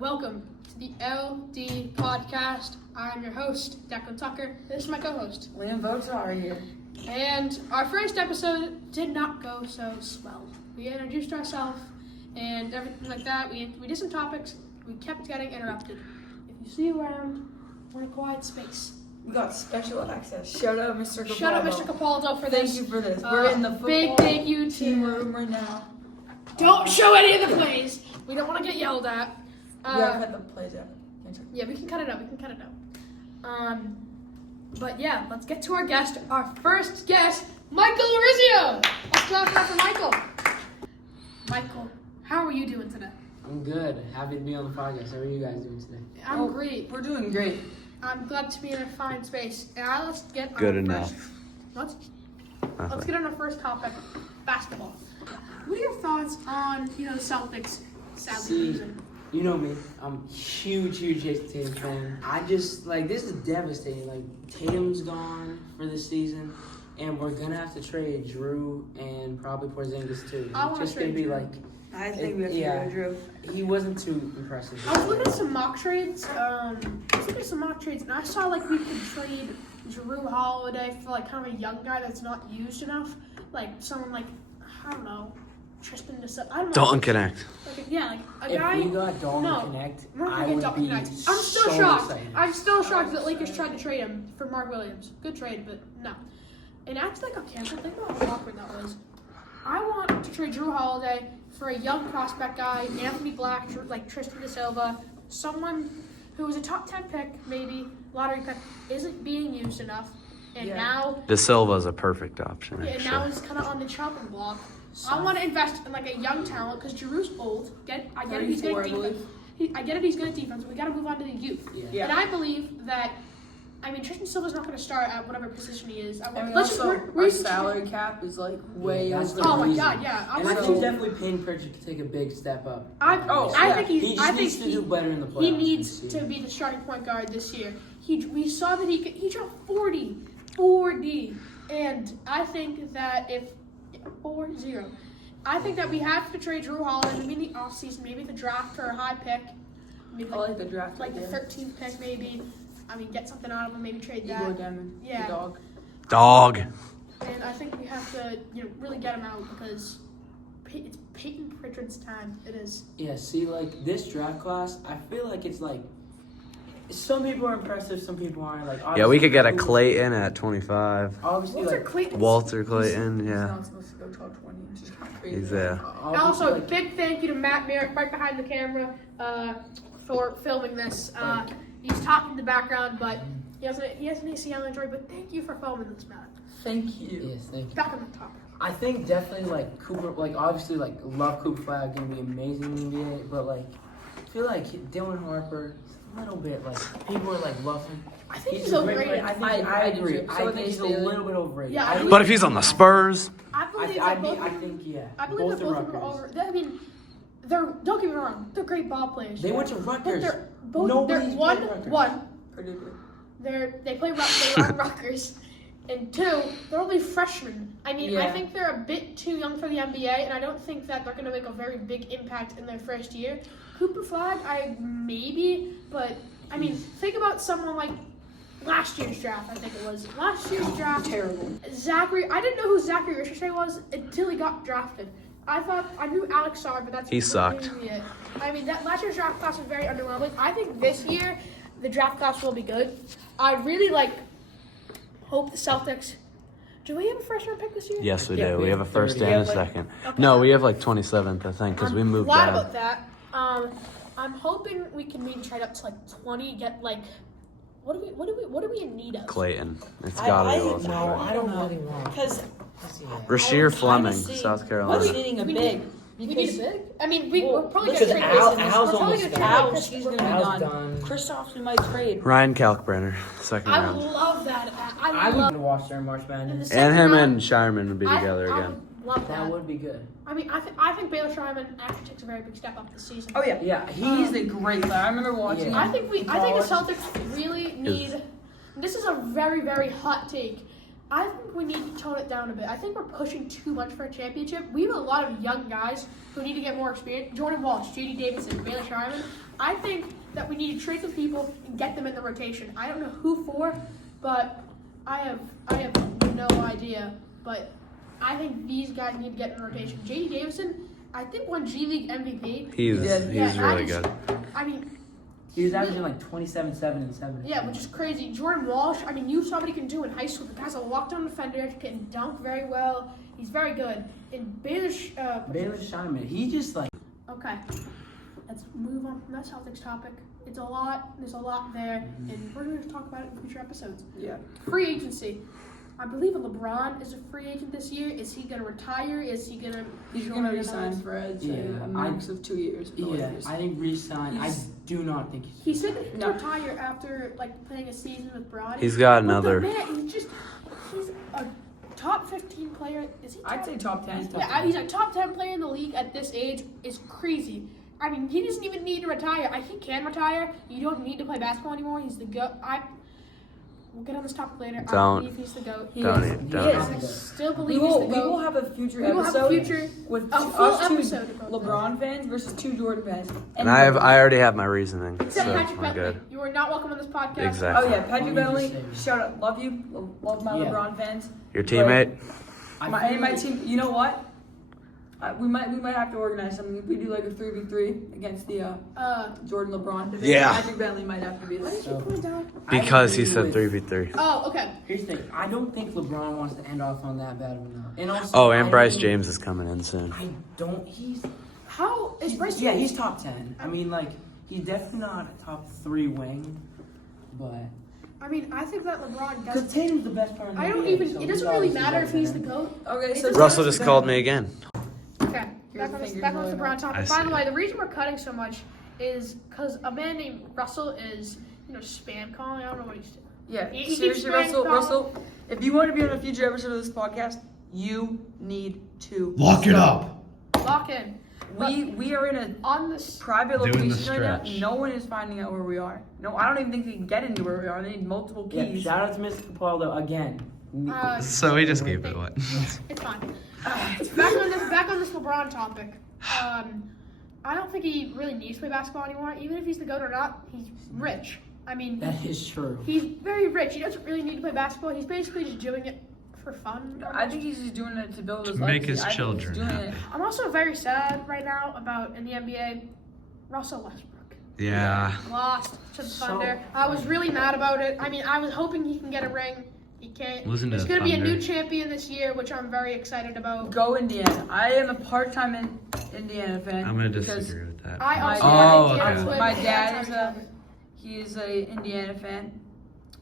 Welcome to the LD podcast. I'm your host, Declan Tucker. This is my co-host, Liam Votar here. And our first episode did not go so swell. We introduced ourselves and everything like that. We did some topics. We kept getting interrupted. If you see around, we're in a quiet space. We got special access. Shout out Mr. Capaldo. Shout out Mr. Capaldo for this. Thank you for this. We're in the football big thank you team to room right now. Don't show any of the plays. We don't want to get yelled at. Yeah, I've had the plays out. Yeah, we can cut it out. But yeah, let's get to our guest. Our first guest, Michael Lorizio. Let's clap it up for Michael. Michael, how are you doing today? I'm good. Happy to be on the podcast. How are you guys doing today? I'm great. We're doing great. I'm glad to be in a fine space. And let's get Good on enough. Let's get on our first topic, basketball. What are your thoughts on the Celtics sadly losing? You know me. I'm huge Jason Tatum fan. I just, this is devastating. Tatum's gone for this season, and we're going to have to trade Drew and probably Porzingis too. I want to trade Drew. I think we have to go Drew. He wasn't too impressive. I was looking at some mock trades. And I saw we could trade Drew Holiday for kind of a young guy that's not used enough, someone I don't know, Tristan DeSilva. I don't know. Dalton Connect. If guy. we got Dalton Connect, I would be I'm still so shocked. excited. I'm still shocked that Lakers tried to trade him for Mark Williams. Good trade, but no. And acts like a cancel. Think about how awkward that was. I want to trade Drew Holiday for a young prospect guy, Anthony Black, Tristan DeSilva, someone who was a top 10 pick, maybe lottery pick, isn't being used enough, and now De Silva's a perfect option. and now he's kind of on the chopping block. I want to invest in a young talent because Drew's old. I get it, he's good at defense. I get it, he's good at defense. But we got to move on to the youth. Yeah. And I believe that. Tristan Silva's not going to start at whatever position he is. Our salary cap is way that's over. the Oh my reason. God, yeah. And I think definitely Payne Pritchard could take a big step up. I think He just needs to do better in the playoffs. He needs this to year. be the starting point guard this year. We saw that he dropped 40, and I think that if 4-0, I think that we have to trade Drew Holiday maybe in the offseason, maybe the draft for a high pick, maybe I like the draft. the 13th pick maybe. Get something out of him, maybe trade that. Igor Demon, Yeah. the Dog. And I think we have to really get him out because it's Peyton Pritchard's time. It is. Yeah, see, this draft class, I feel like it's some people are impressive, some people aren't. Yeah, we could get a Clayton at 25. Obviously, Walter Clayton, He's yeah. not supposed to go top 20, which is kind of crazy. He's there. Also, big thank you to Matt Merritt right behind the camera for filming this. He's talking in the background, but he has an ACL injury. But thank you for filming this, Matt. Thank you. Yes, thank you. Back on the topic. I think definitely Cooper, obviously love Cooper Flag, gonna be amazing in the NBA, but I feel Dylan Harper, a little bit people are loving. I think he's a great overrated. player. I agree. So I think he's a little bit overrated. Yeah, But if he's on the Spurs, I believe I that both think I believe both that both of them are over. Don't get me wrong. They're great ball players. They went to Rutgers. But Nobody's they're played Rutgers. one. Pretty good. They run Rutgers, and two, they're only freshmen. I think they're a bit too young for the NBA, and I don't think that they're going to make a very big impact in their first year. Cooper Flag, maybe, but think about someone like last year's draft. I think it was last year's draft. Terrible. Zachary, I didn't know who Zachary Richardson was until he got drafted. I knew Alex Sarr, but that's He sucked. it. That last year's draft class was very underwhelming. I think this year the draft class will be good. I really hope the Celtics. Do we have a first round pick this year? yes, we Yeah, do. we We have a have first 30. and a second. No, we have 27th, I think, because we moved glad down. about that. I'm hoping we can maybe trade up to 20. Get what do we in need of? Clayton. It's gotta be Walter No, Clayton. I don't really want. Because Rasheer Fleming, South we're Carolina. needing a big. We need a big. We're probably Because gonna trade. Al's we're probably almost gonna done. trade Al's, he's gonna be Al's done. done. Kristaps we might trade. Ryan Kalkbrenner, second I round. love that. I would watch during March in the Madness. second And him round, and Shireman would be together I again. love that. That would be good. I think Baylor Sherman actually takes a very big step up this season. Oh yeah, Yeah, he's a great player. I remember watching. Yeah. him I think the in college. Celtics really need. This is a very, very hot take. I think we need to tone it down a bit. I think we're pushing too much for a championship. We have a lot of young guys who need to get more experience. Jordan Walsh, J.D. Davidson, Baylor Sharman. I think that we need to trade some people and get them in the rotation. I don't know who for, but I have no idea. But I think these guys need to get in the rotation. J.D. Davidson, I think, won G League MVP. He's really good. I mean, He was averaging like 27, 7, and 7. yeah, which is crazy. Jordan Walsh, I mean, you saw what he can do in high school. The guy's a lockdown defender. He can dunk very well. He's very good. And Baylor Scheinman, he just like. Okay, let's move on from that Celtics topic. It's a lot. There's a lot there, and we're going to talk about it in future episodes. Yeah. Free agency. I believe LeBron is a free agent this year. Is he going to retire? Is he going to? He's going to resign for a max of 2 years. Yeah, I think resign. I do not think He said that he'd retire after playing a season with Bron. He's got But another. the man, he's a top 15 player. Is he? I'd say top 10. Yeah, he's a top 10 player in the league at this age. It's crazy. I mean, he doesn't even need to retire. He can retire. You don't need to play basketball anymore. He's the GOAT. We'll get on this topic later. I believe he's the GOAT. Don't. I still We believe he's the will GOAT. have a future We will have episode a future with a full us two episode about LeBron fans versus 2 Jordan fans. And I already have my reasoning, Except so Patrick I'm Bentley. good. You are not welcome on this podcast. Exactly. Oh yeah, Patrick Let me just Bentley, say- shout out, love you, love my LeBron fans. Your teammate? My team, you know what? We might have to organize something. If we do like a 3v3 against the Jordan LeBron division, Yeah. Patrick Bentley might have to be there. Because he said 3v3. Oh, okay. Here's the thing. I don't think LeBron wants to end off on that bad of a note. And also, Oh, and I Bryce don't- James is coming in soon. I don't. He's. How is Bryce? Yeah, he's top 10. I mean, like, he's definitely not a top 3 wing, but. I mean, I think that LeBron Because does. Tatum's the best player in the I don't NBA, even. so It he's doesn't really obviously matter better if he's the than him. GOAT. Okay, so Russell just called me again. Okay. Your Back on this finger's really LeBron I topic. see By the way, it. the reason we're cutting so much is because a man named Russell is, spam calling. I don't know what he's doing. yeah, He keeps seriously, spraying Russell, if you want to be on a future episode of this podcast, you need to Lock it up. Lock in. We are in a On this. private Doing the location right now. stretch. No one is finding out where we are. No, I don't even think they can get into where we are. They need multiple Yeah, keys. shout out to Mr. Capaldo again. So he just gave it away. It's fine. Back on this LeBron topic. I don't think he really needs to play basketball anymore. Even if he's the GOAT or not, he's rich. I mean, That is true. he's very rich. He doesn't really need to play basketball. He's basically just doing it for fun. I think he's just doing it to build his To make legacy. his I think he's children doing happy. it. I'm also very sad right now about in the NBA, Russell Westbrook Yeah. lost to the So- Thunder. I was really mad about it. I mean, I was hoping he can get a ring. He can't. Listen to There's the going to be a Thunder. new champion this year, which I'm very excited about. Go Indiana. I am a part-time Indiana fan. I'm going to because disagree with that. I My also Oh, think okay. Taylor Swift My is dad is anti-Jordan. he is a Indiana fan.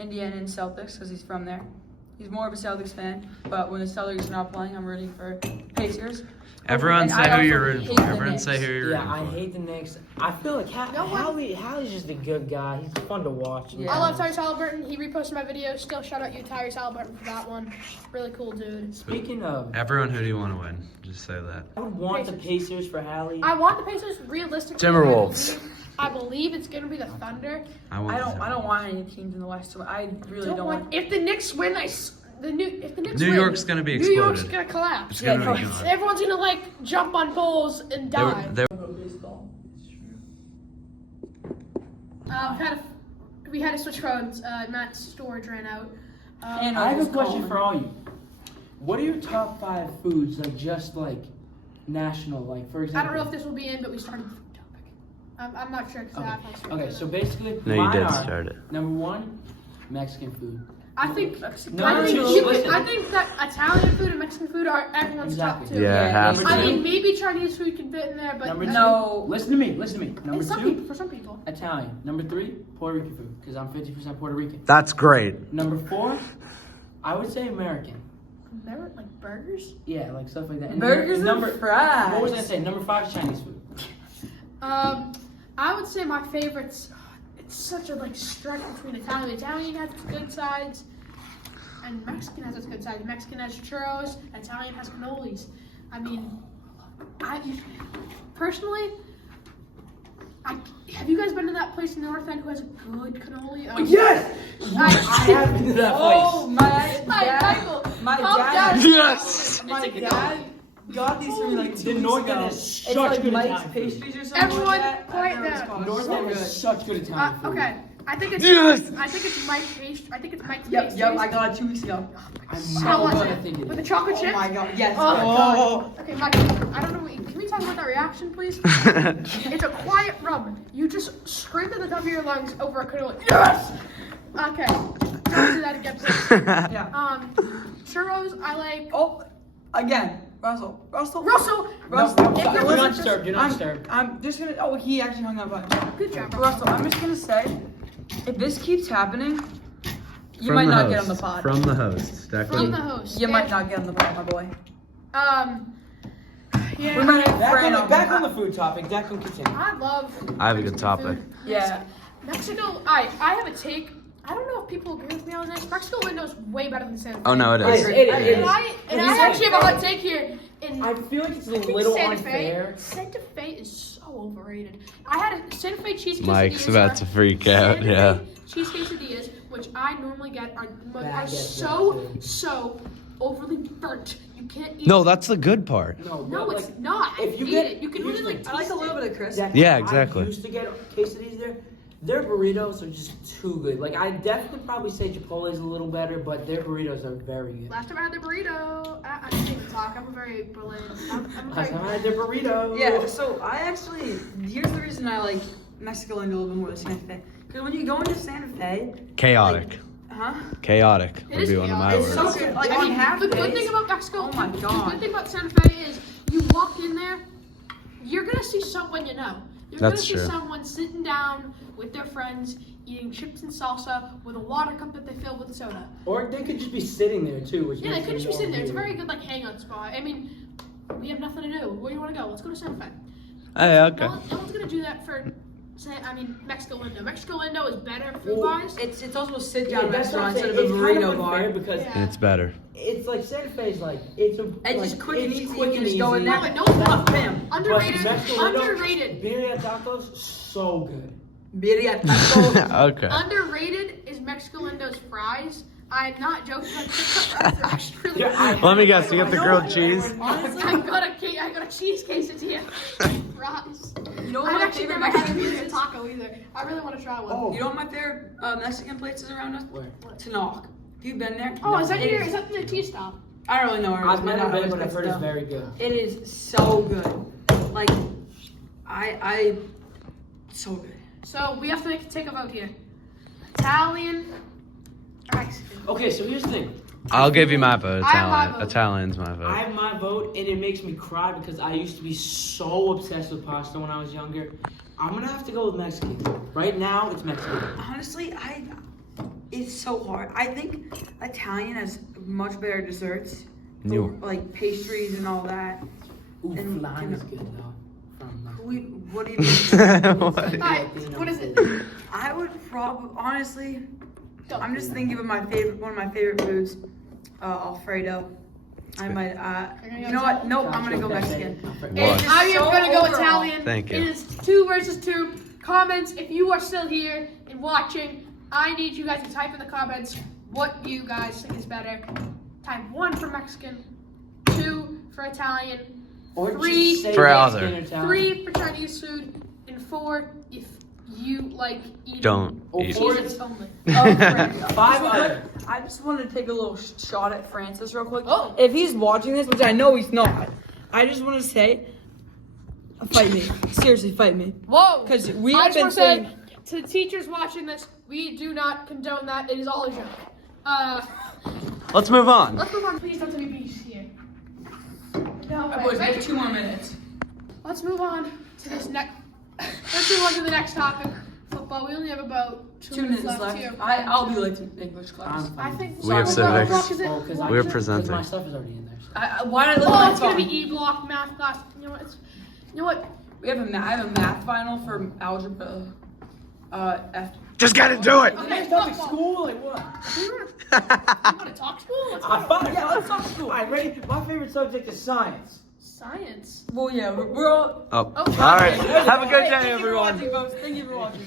Indiana and Celtics because he's from there. He's more of a Celtics fan, but when the Celtics are not playing, I'm rooting for Pacers. Everyone And say I who also you're rooting hate for. the Everyone Knicks. say who you're Yeah, rooting I for. hate the Knicks. I feel like No one- Hallie's just a good guy. He's fun to watch. Yeah. I love Tyrese Halliburton. He reposted my video. Still, shout out you, Tyrese Halliburton, for that one. Really cool dude. Speaking of, Everyone, who do you want to win? Just say that. I would want the Pacers for Hallie. I want the Pacers realistically. Timberwolves. I believe it's going to be the Thunder. I want. I don't want any teams in the West. So I really don't want. If the Knicks win, if the Knicks New win, York's gonna be New York's exploded. gonna collapse. It's gonna Yeah, be it's- gone. Everyone's gonna jump on poles and They were- die. they- We had to switch phones. Matt's storage ran out. And I have a Just question calling. for all you. What are your top 5 foods, national, for example? I don't know if this will be in, but we started the food topic. I'm not sure because I have my story. Okay, so basically, No, you mine did are, start it. Number 1, Mexican food. I think No, I think listen. I think that Italian food and Mexican food are everyone's top Exactly. two. Yeah, it has Number to. I two. mean, maybe Chinese food can fit in there, but Number No. Listen to me. Number for some 2, people, for some people. Italian. Number 3, Puerto Rican food, because I'm 50% Puerto Rican. That's great. Number 4, I would say American. Remember, like burgers. Yeah, stuff like that. And Burgers and number fries. What was I saying? Number 5 is Chinese food. I would say my favorites. It's such a stretch between Italian. Italian has its good sides, and Mexican has its good sides. Mexican has churros. Italian has cannolis. I mean, personally, I Have you guys been to that place in the North End who has a good cannoli? Yes! I have been to that place. Oh, my Michael, my calm dad, down. Yes! my dad got these for me like 2 The weeks North ago. End is It's such like good Mike's Italian food. pastries or something Everyone, like that. quiet I don't know what it's down. called. North So End good. is such good Italian food. Okay. I think it's Yes! I think it's Mike's pastry. I think it's Mike's Yep, pastries. yep, I got it 2 weeks ago. I'm How was not it? thinking With the it. chocolate Oh chip? my god, yes. Oh, Oh. Okay, Mike, I don't know. Can we talk about that reaction, please? It's a quiet rub. You just scream at the top of your lungs over a cannoli. Yes! Okay. Don't do that again, please. Yeah. Churros, I like. Oh, again, Russell. Russell! No, Russell. no, If stop. there Do wasn't not this- disturb. Do not disturb. I'm just gonna. Oh, he actually hung up on you. Good job, Russell, I'm just gonna say, if this keeps happening, you From might the not host. get on the pod. From the host. From Declan. the host. You might not get on the pod, my boy. Yeah. We might have Fran Back on the food topic. Declan, continue. I love. I have a good Mexican topic. food. Yeah. Mexico. I have a take. I don't know if people agree with me on this. Mexico Window's way better than Santa Fe. Oh, no, it is. It And is. I actually have a hot take here. And I feel like it's a I think little Santa unfair. Fe. Santa Fe is so overrated. I had a Santa Fe cheese quesadillas. Mike's about to freak out, Santa yeah. Fe cheese quesadillas, which I normally get, are Bad guess, so overly burnt. You can't eat. No, that's the good part. No, but, it's like, not. I if you hate get- it. You can here's really the like thing. I like taste a little it. bit of crisp. Declan, Yeah, exactly. I used to get quesadillas there. Their burritos are just too good. Like, I definitely probably say Chipotle's a little better, but their burritos are very good. Last time I had the burrito, I can't even talk. I'm a very Berlin. I'm Last time I very. had their burrito. Yeah, so I actually, here's the reason I like Mexico and a little bit more than Santa Fe. Because when you go into Santa Fe, Chaotic. huh? Chaotic It would is be one of my chaotic. It's words. so good. Like I on mean, half the good days- thing about Mexico, Oh my the God. good thing about Santa Fe is you walk in there, you're gonna see someone you know. You're That's gonna see true. someone sitting down with their friends, eating chips and salsa with a water cup that they fill with soda. Or they could just be sitting there, too. Which Yeah, they makes could it just be sitting there. It's a more very good like hangout spot. I mean, we have nothing to do. Where do you want to go? Let's go to Santa Fe. Hey, okay. No one's gonna do that for. Mexico Lindo. Mexico Lindo is better food wise. It's also a sit Yeah, down that's what I'm restaurant saying. instead of a It's kind burrito of bar. unfair because Yeah. And it's better. it's like Santa Fe's like it's a It's just quick and it's easy. quick You and just go in easy. there. No, but no fluff, Bam. Underrated. Mexico Lindo, Underrated. birria tacos, so good. Birria taco. Okay. Underrated is Mexico Lindo's fries. I'm not joking. Like, the fries are actually really Yeah, good. Let me guess, you got the You know grilled what? cheese? Honestly, I got a cheese quesadilla. Fries. you know what I've my actually favorite never had a Mexican birria place is? taco either. I really want to try one. Oh. You know what my favorite Mexican place is around us? Where? Tanoch. Have you been there? Oh, is that It is that the tea stop? I don't really know where it is. I've but never I been, know but I've heard it's good very good. stuff. It is so good. Like, I, so good. So we have to take a vote here. Italian or Mexican? Okay, so here's the thing. I'll give you my vote. I have my Italian. vote. Italian's my I vote. have my vote, and it makes me cry because I used to be so obsessed with pasta when I was younger. I'm gonna have to go with Mexican. Right now, it's Mexican. Honestly, it's so hard. I think Italian has much better desserts. You. Like pastries and all that. Ooh, And flan is can- good though. From What do you mean? What? Alright, what is it? I would probably, honestly, Go. I'm just thinking of one of my favorite foods, Alfredo. I might, you know what? Nope, I'm gonna go Mexican. What? It's I am so gonna go overall. Italian. Thank you. It is 2 versus 2. Comments, if you are still here and watching, I need you guys to type in the comments what you guys think is better. Type 1 for Mexican, 2 for Italian, Or 3 just say For Mexican other. or Italian. 3 for Chinese food, and 4 if you like eating Don't eat. cheeses only. Five other. I just wanted to take a little shot at Francis real quick. Oh. If he's watching this, which I know he's not, I just want to say, fight me. Seriously, fight me. Whoa! Because we I have just been want to say saying. to the teachers watching this, we do not condone that. It is all a joke. Let's move on. Let's move on. Please don't tell me beast here. No way. Boys, we Right? have 2 more minutes. Let's move on to this next. Let's move on to the next topic. Football. We only have about 2 2 minutes left. here. I'll be late to English class. I'm I fine. think. We have what civics. block is it? Oh, 'cause What We're is it? Because presenting. my stuff is already in there. So. Why did I look Oh, at it's my gonna phone? be E block math class. You know what? You know what? I have a math final for algebra. F. Just gotta do it. Okay, Topic football. school, like what? You want to talk school? Let's go. Yeah, let's talk school. Alright, ready? My favorite subject is science. Science. Well, yeah, we're all. Oh. Oh, All right. okay. Have a good Hey, day, thank you for everyone. watching, folks. Thank you for watching.